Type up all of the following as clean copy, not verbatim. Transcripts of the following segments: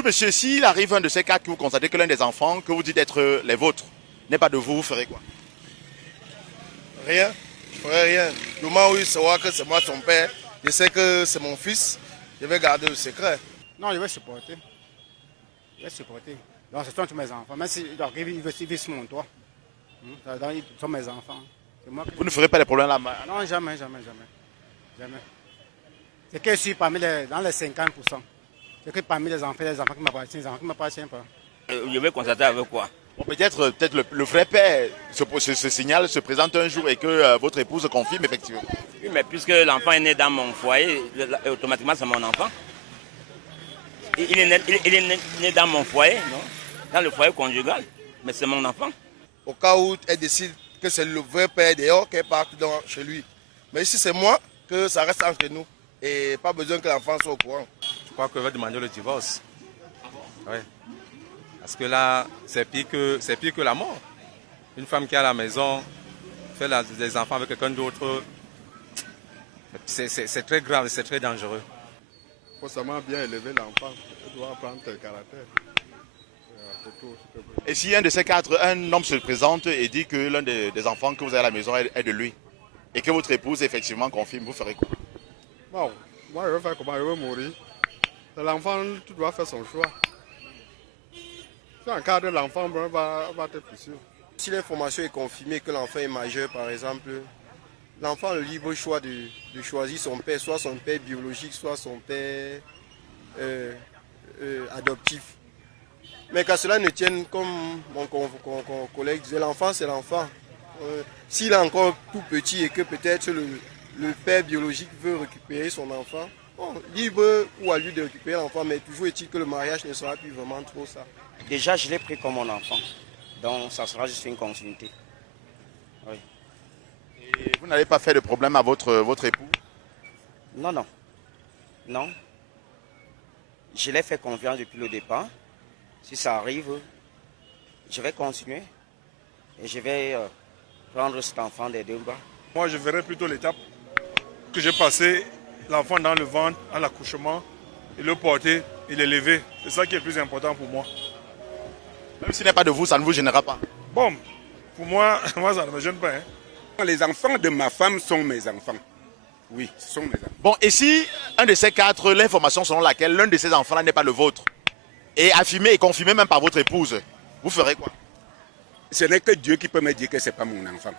Bonjour monsieur, s'il arrive un de ces cas que vous constatez que l'un des enfants que vous dites être les vôtres n'est pas de vous, vous ferez quoi? Rien, je ferai rien. Le moment où il saura que c'est moi son père, je sais que c'est mon fils, je vais garder le secret. Non, je vais supporter. Je vais supporter. Donc ce sont tous mes enfants. Même s'ils vivent sur mon toit. Donc, ils sont mes enfants. Moi Vous ne ferez pas des problèmes là? Non, jamais. C'est que je suis dans les 50%. C'est que parmi les enfants qui m'appartiennent, les enfants qui ne m'appartiennent pas. Je vais constater avec quoi? Bon, peut-être le vrai père se signale, se présente un jour et que votre épouse confirme effectivement. Oui, mais puisque l'enfant est né dans mon foyer, automatiquement c'est mon enfant. Il est né dans mon foyer, non? Dans le foyer conjugal, mais c'est mon enfant. Au cas où elle décide que c'est le vrai père dehors, qu'elle parte chez lui. Mais ici c'est moi, que ça reste entre nous. Et pas besoin que l'enfant soit au courant. Je crois qu'elle va demander le divorce. Oui. Parce que là, c'est pire que la mort. Une femme qui est à la maison fait des enfants avec quelqu'un d'autre, c'est très grave, c'est très dangereux. Il faut seulement bien élever l'enfant. Il doit apprendre tel caractère. Et si un de ces quatre, un homme se présente et dit que l'un des enfants que vous avez à la maison est de lui, et que votre épouse effectivement confirme, vous ferez quoi? Bon, moi je vais faire comment? Je vais mourir. L'enfant, tu dois faire son choix. Si en cas de l'enfant, va être plus sûr. Si l'information est confirmée que l'enfant est majeur, par exemple, l'enfant a le libre choix de choisir son père, soit son père biologique, soit son père adoptif. Mais qu'à cela ne tienne, comme mon collègue disait, l'enfant c'est l'enfant. S'il est encore tout petit et que peut-être le père biologique veut récupérer son enfant, bon, libre ou à lui de récupérer l'enfant, mais toujours est-il que le mariage ne sera plus vraiment trop ça. Déjà, je l'ai pris comme mon enfant, donc ça sera juste une continuité. Oui. Et vous n'avez pas fait de problème à votre époux? Non. Je l'ai fait confiance depuis le départ. Si ça arrive, je vais continuer et je vais prendre cet enfant des deux bras. Moi, je verrais plutôt l'étape que j'ai passé l'enfant dans le ventre, à l'accouchement, et le porter et l'élever. C'est ça qui est le plus important pour moi. Même s'il n'est pas de vous, ça ne vous gênera pas? Bon, pour moi, ça ne me gêne pas. Les enfants de ma femme sont mes enfants. Oui, ce sont mes enfants. Bon, et si un de ces quatre, l'information selon laquelle l'un de ces enfants-là n'est pas le vôtre, et affirmé et confirmé même par votre épouse, vous ferez quoi? Ce n'est que Dieu qui peut me dire que ce n'est pas mon enfant.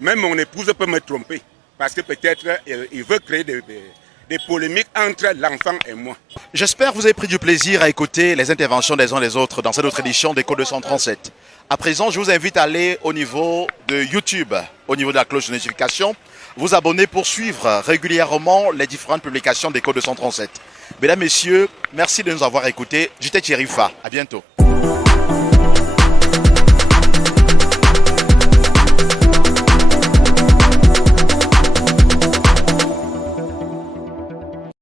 Même mon épouse peut me tromper. Parce que peut-être il veut créer des polémiques entre l'enfant et moi. J'espère que vous avez pris du plaisir à écouter les interventions des uns et des autres dans cette autre édition d'Écho 237. À présent, je vous invite à aller au niveau de YouTube, au niveau de la cloche de notification, vous abonner pour suivre régulièrement les différentes publications d'Écho 237. Mesdames, Messieurs, merci de nous avoir écoutés. J'étais Thierry Fa. À bientôt.